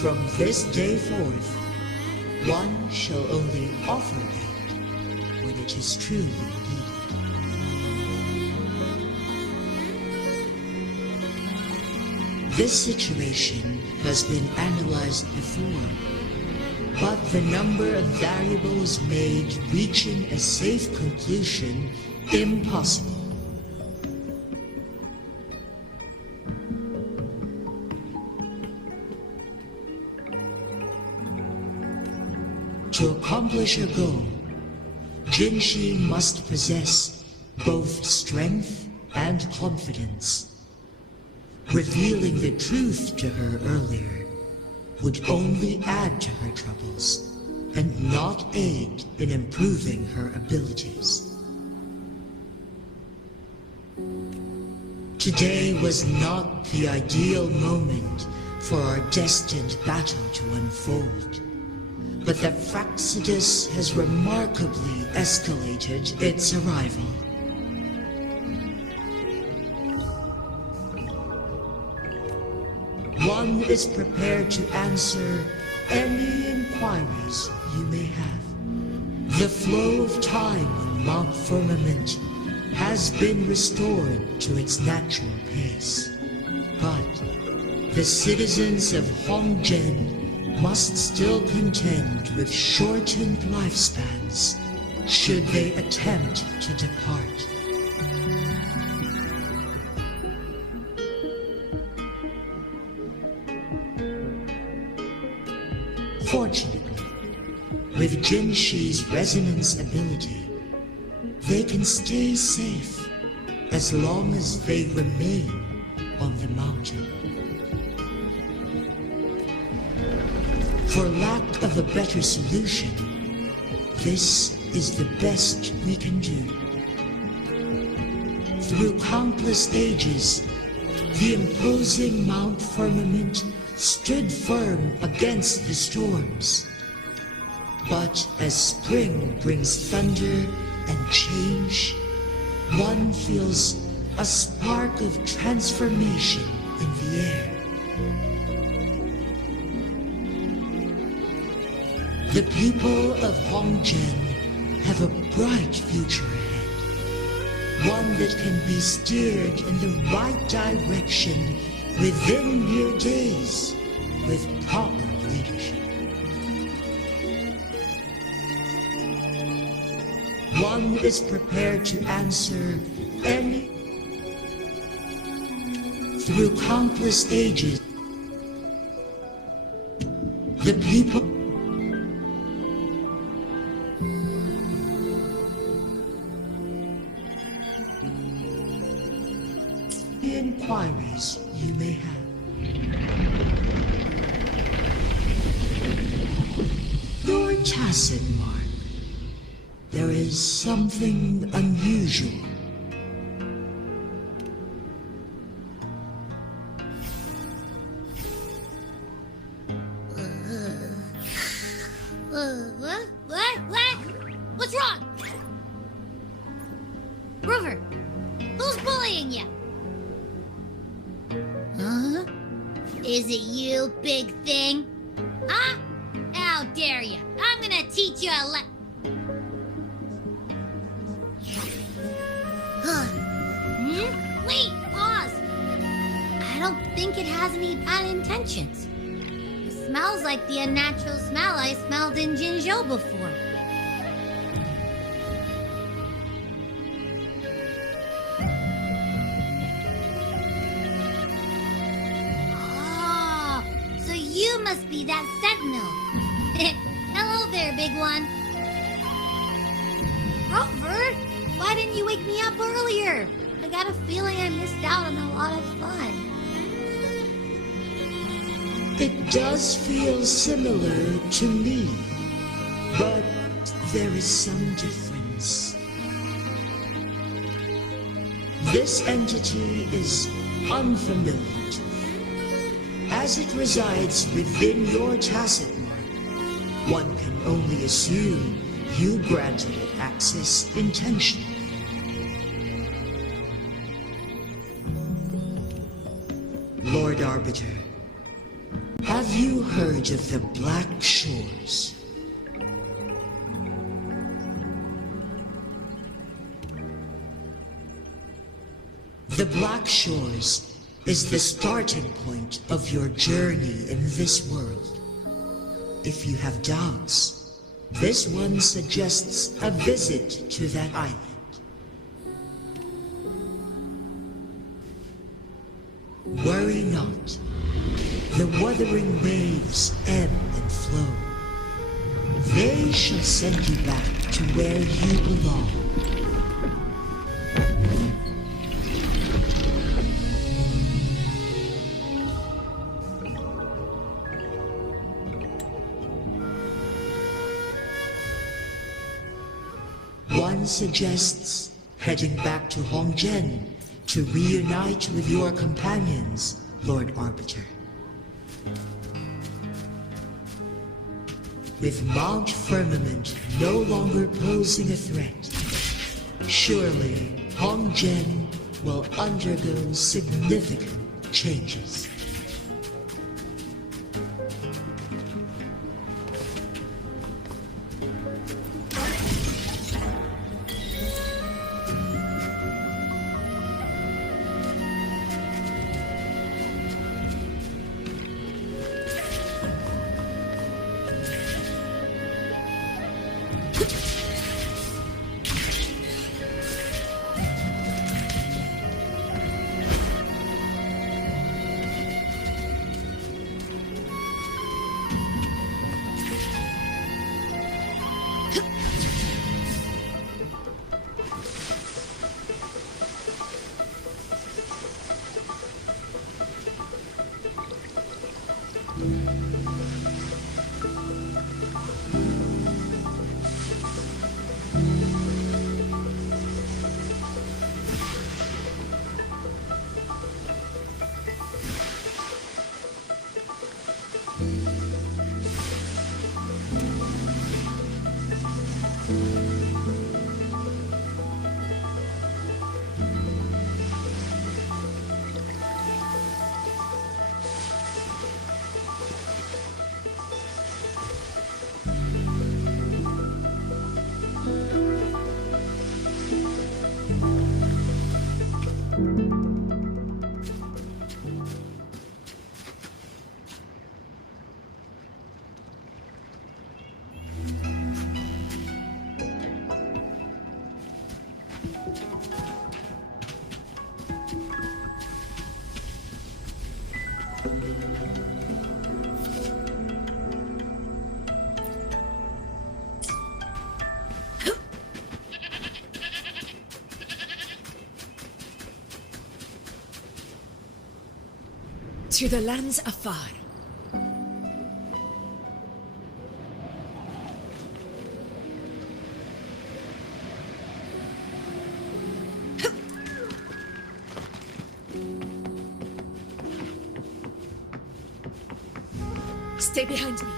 From this day forth, one shall only offer aid when it is truly needed. This situation has been analyzed before, but the number of variables made reaching a safe conclusion impossible. To accomplish a goal, Jinzhou must possess both strength and confidence. Revealing the truth to her earlier would only add to her troubles and not aid in improving her abilities. Today was not the ideal moment for our destined battle to unfold, but the Fraxidus has remarkably escalated its arrival. One is prepared to answer any inquiries you may have. The flow of time on Mount Firmament has been restored to its natural pace. But the citizens of Hongzhen must still contend with shortened lifespans should they attempt to depart. Fortunately, with Jinzhou's resonance ability, they can stay safe as long as they remain on the mountain. For lack of a better solution, this is the best we can do. Through countless ages, the imposing Mount Firmament stood firm against the storms. But as spring brings thunder and change, one feels a spark of transformation in the air. The people of Hongjian have a bright future ahead. One that can be steered in the right direction within mere days with proper leadership. One is prepared to answer any through countless ages. The people the inquiries you may have. Your tacit mark. There is something unusual. What? What's wrong? Rover, who's bullying you? Huh? Is it you, big thing? Huh? How dare you? I'm gonna teach you a Wait, pause! I don't think it has any bad intentions. It smells like the unnatural smell I smelled in Jinzhou before. Oh, so you must be that sentinel. Hello there, big one. Rover, why didn't you wake me up earlier? I got a feeling I missed out on a lot of fun. It does feel similar to me, but there is some difference. This entity is unfamiliar to me. As it resides within your tacit mark, one can only assume you granted it access intentionally. Lord Arbiter, have you heard of the Black Shores? The Black Shores is the starting point of your journey in this world. If you have doubts, this one suggests a visit to that island. Worry not. The Wuthering Waves ebb and flow. They shall send you back to where you belong. One suggests heading back to Hongjian to reunite with your companions, Lord Arbiter. With Mount Firmament no longer posing a threat, surely Hongjian will undergo significant changes. To the lands afar. Stay behind me.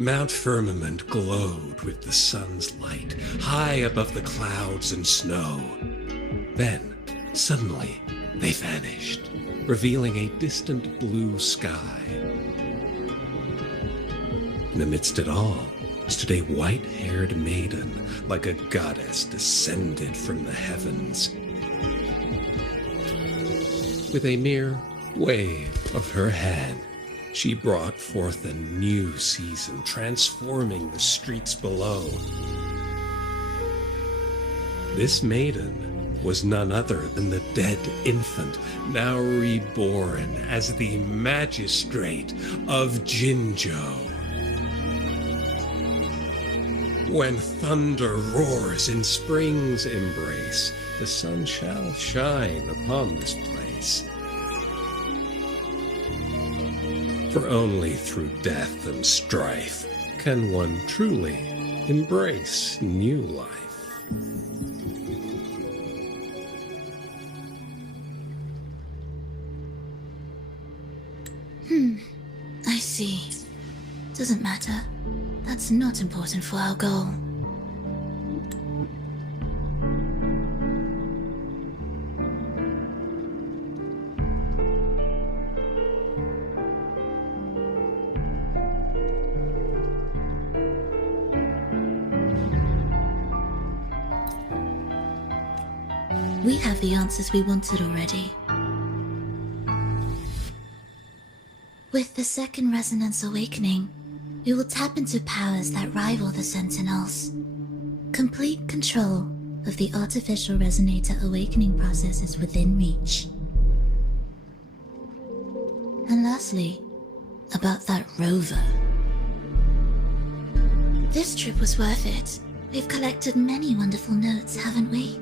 Mount Firmament glowed with the sun's light, high above the clouds and snow. Then, suddenly, they vanished, revealing a distant blue sky. And amidst it all stood a white-haired maiden, like a goddess descended from the heavens. With a mere wave of her hand, she brought forth a new season, transforming the streets below. This maiden was none other than the dead infant, now reborn as the magistrate of Jinzhou. When thunder roars in spring's embrace, the sun shall shine upon this place. For only through death and strife can one truly embrace new life. I see. Doesn't matter. That's not important for our goal. We have the answers we wanted already. With the second resonance awakening, we will tap into powers that rival the Sentinels. Complete control of the artificial resonator awakening process is within reach. And lastly, about that Rover. This trip was worth it. We've collected many wonderful notes, haven't we?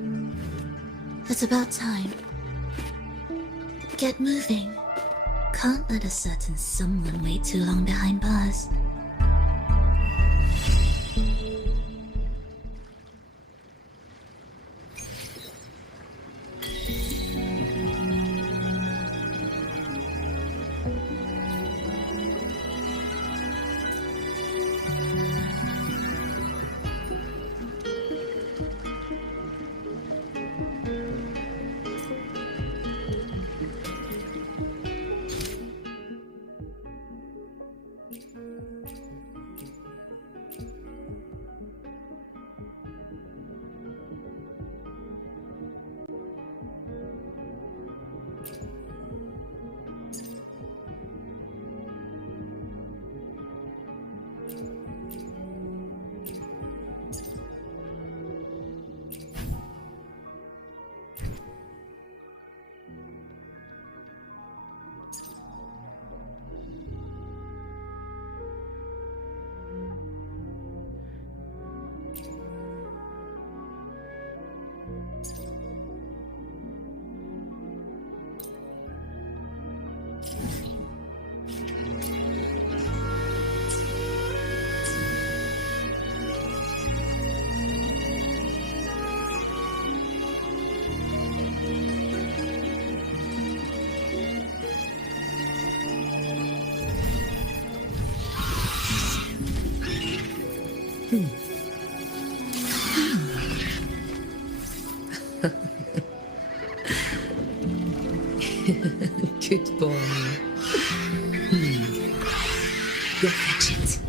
It's about time. Get moving. Can't let a certain someone wait too long behind bars. Good boy. Go fetch it.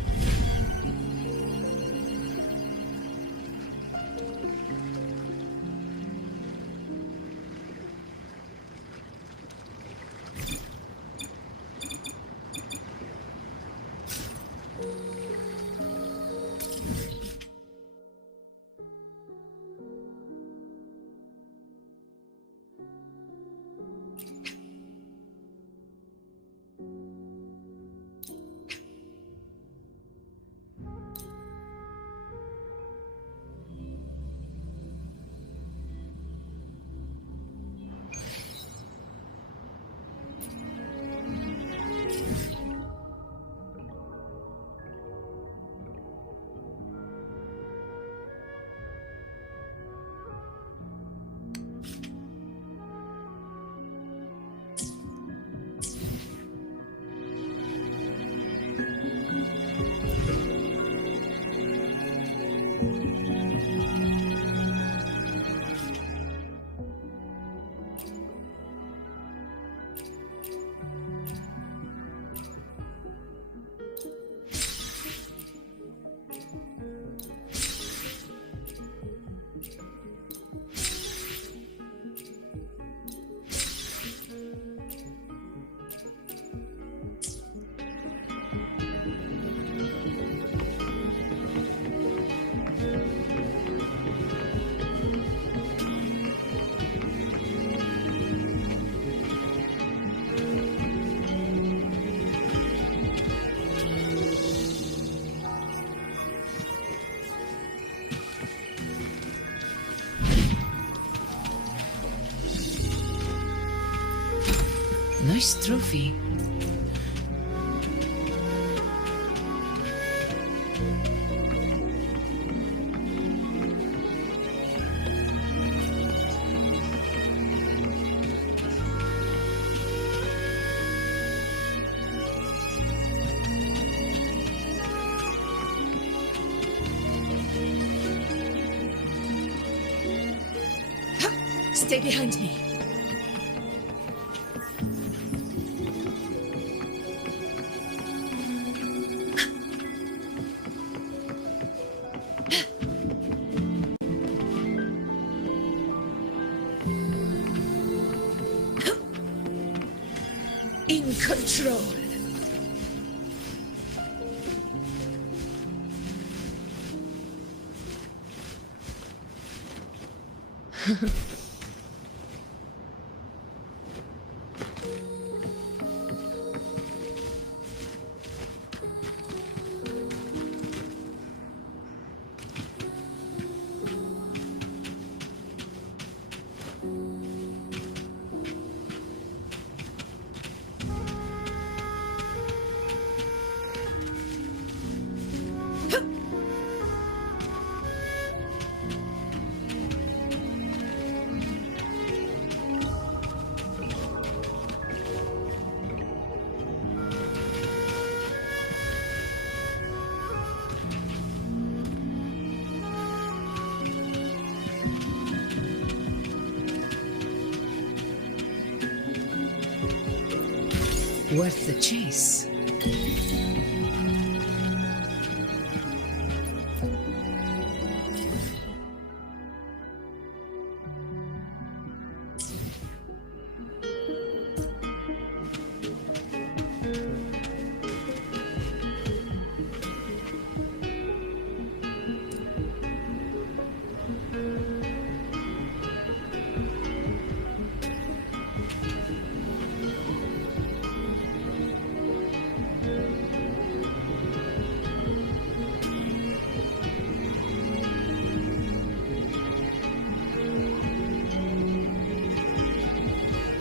Nice trophy. Stay behind me. In control. Worth the chase.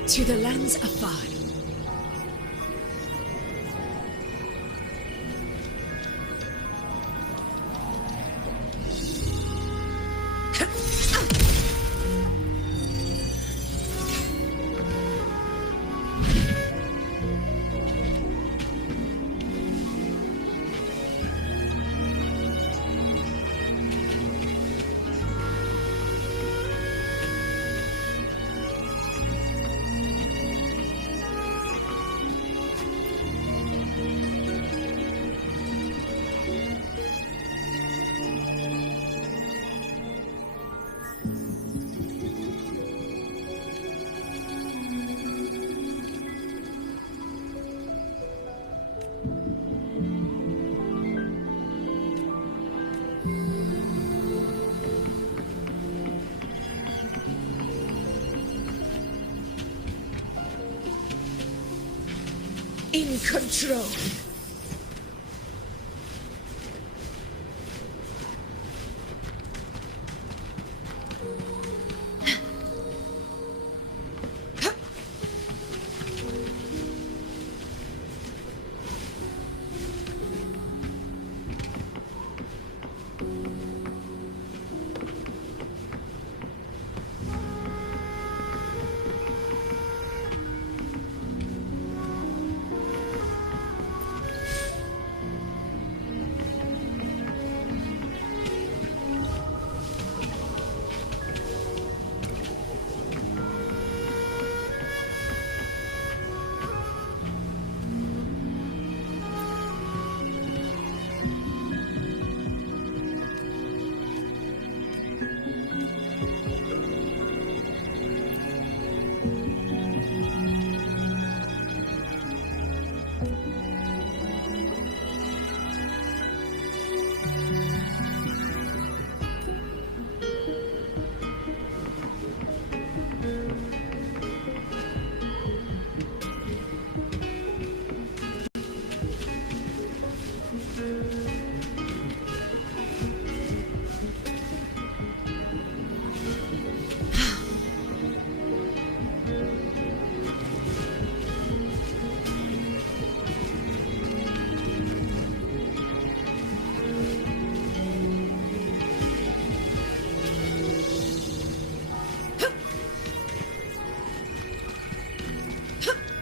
To the lands afar. in control.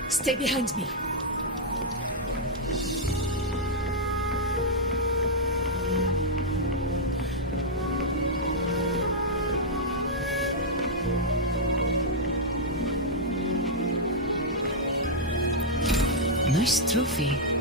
Stay behind me. Nice trophy.